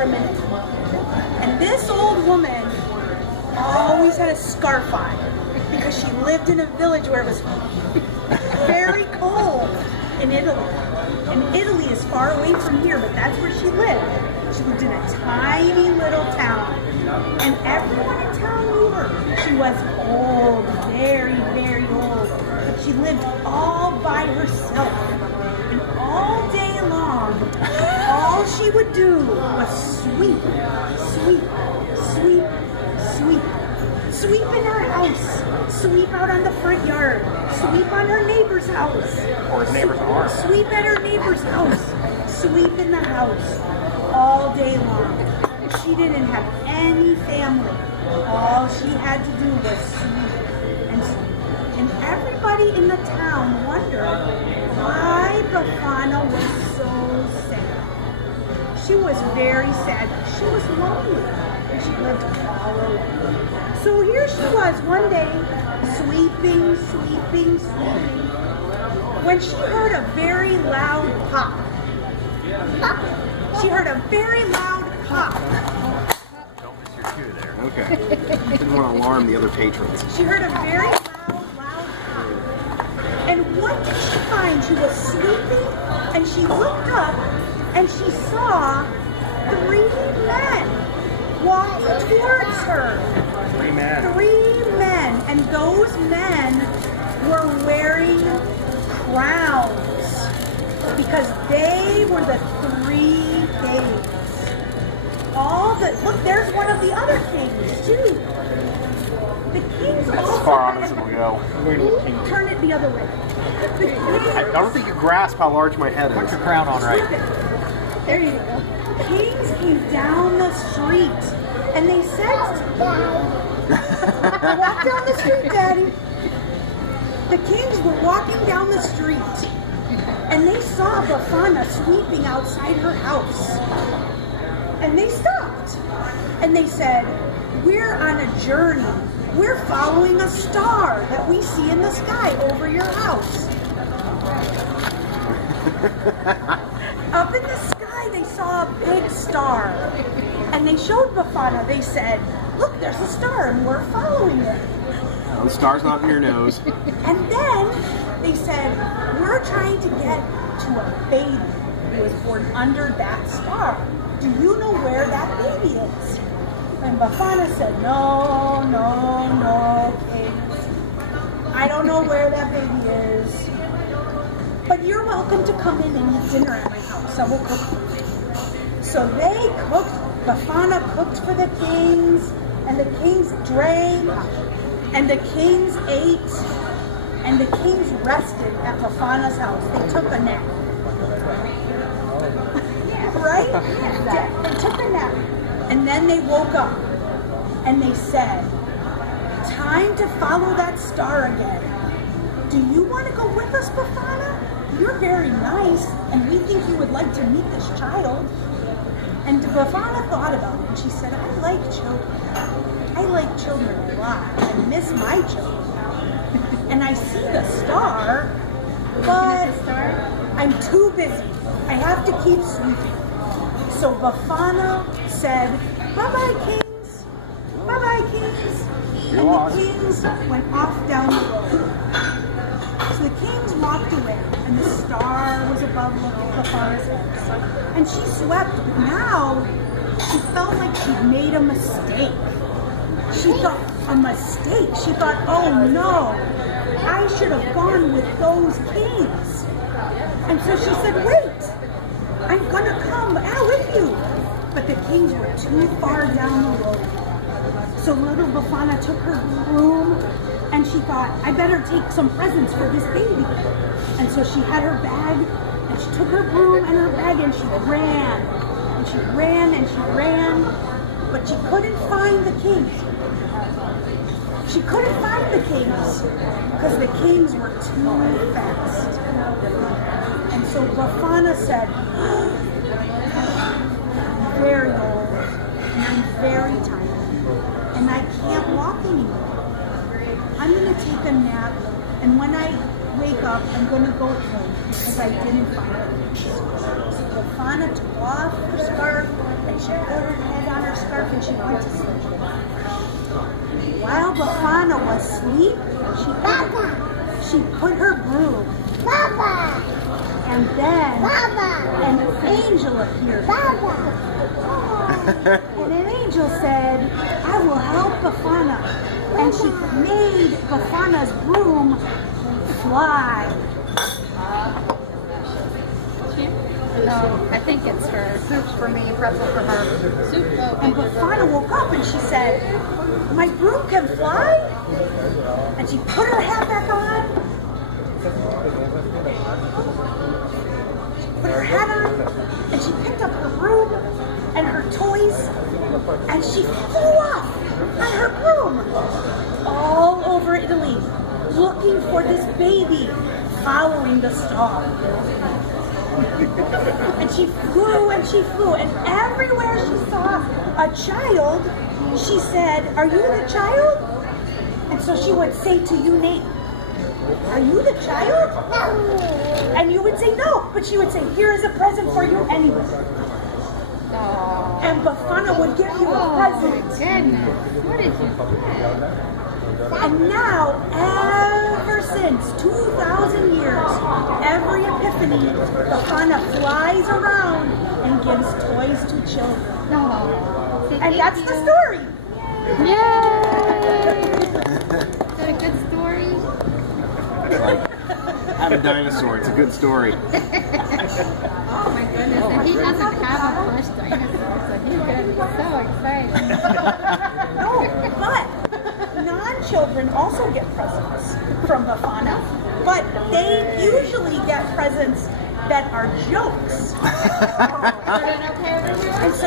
for a minute. And this old woman always had a scarf on because she lived in a village where it was very cold in Italy. And Italy is far away from here, but that's where she lived. She lived in a tiny little town. And everyone in town knew her. She was old, very, very old. But she lived all by herself. And all day long, all she would do was sweep, sweep, sweep, sweep. Sweep in her house, sweep out on the front yard, sweep on her neighbor's house. Or his neighbor's arm. Sweep at her neighbor's house, sweep in the house all day long. She didn't have any family. All she had to do was sweep. And everybody in the town wondered why Befana was so sad. She was very sad. She was lonely. And she lived all alone. So here she was one day, sweeping, sweeping, sweeping, when she heard a very loud pop. She heard a very loud pop. Don't miss your cue there. Okay. Didn't want to alarm the other patrons. She heard a very loud pop. And what did she find? She was sweeping, and she looked up, and she saw 3 men walking towards her. 3 men. 3 men, and those men were wearing crowns because they were the 3 kings. Look, there's one of the other kings too. The kings That's also as far on had as it'll go. turn it the other way. The kings, I don't think you grasp how large my head Put is. your crown on right. there you go. Kings came down the street, and they said, "Walk down the street, Daddy." The kings were walking down the street, and they saw Befana sweeping outside her house. And they stopped, and they said, "We're on a journey. We're following a star that we see in the sky over your house." Up in the sky, they saw a big star, and they showed Befana. They said, "Look, there's a star, and we're following it." No, the star's not in your nose. And then they said, "We're trying to get to a baby who was born under that star. Do you know where that baby is?" And Befana said, "No, no, no, kings. I don't know where that baby is. But you're welcome to come in and eat dinner at my house. I will cook for you." So they cooked. Befana cooked for the kings, and the kings drank, and the kings ate, and the kings rested at Befana's house. They took a nap. Right? They took a nap. And then they woke up, and they said, "Time to follow that star again. Do you want to go with us, Befana? You're very nice, and we think you would like to meet this child." And Befana thought about it, and she said, "I like children. I like children a lot. I miss my children. And I see the star, but I'm too busy. I have to keep sweeping." So Befana said, "Bye-bye, kings. Bye-bye, kings." And the kings went off down the road. So the kings walked away, and the star was above Befana's head. And she swept, but now she felt like she'd made a mistake. She thought, a mistake. She thought, "Oh no, I should have gone with those kings." And so she said, "Wait, I'm gonna come out with you." But the kings were too far down the road. So little Befana took her broom, and she thought, "I better take some presents for this baby." And so she had her bag, and she took her broom and her bag, and she ran. And she ran, and she ran, but she couldn't find the kings. She couldn't find the kings, because the kings were too fast. And so Befana said, "I'm very old, and I'm very tired, and I can't walk anymore. I'm going to take a nap, and when I wake up, I'm going to go home because I didn't find it." So Befana took off her scarf, and she put her head on her scarf and she went to sleep. While Befana was asleep, she put her broom. And then an angel appeared. And an angel said, I will help Befana. And she made Befana's broom fly. No, I think it's her. Soup for me, pretzel for her. Soup. And Befana woke up and she said, my broom can fly? And she put her hat back on. She put her hat on and she picked up her broom and her toys and she flew off on her broom all over Italy looking for this baby following the star. And she flew and she flew, and everywhere she saw a child, she said, are you the child? And so she would say to you, Nate, are you the child? No. And you would say no, but she would say, here is a present for you anyway. Oh. And Befana would give you a present. My goodness. What did you do? And now, ever since 2,000 years, every Epiphany, Befana flies around and gives toys to children. No. And that's the story. Yay! Is that a good story? Have a dinosaur. It's a good story. Oh my goodness. And he doesn't have a plush dinosaur, so he's going to be so excited. No, but non-children also get presents from Befana, but they usually get presents that are jokes. Put it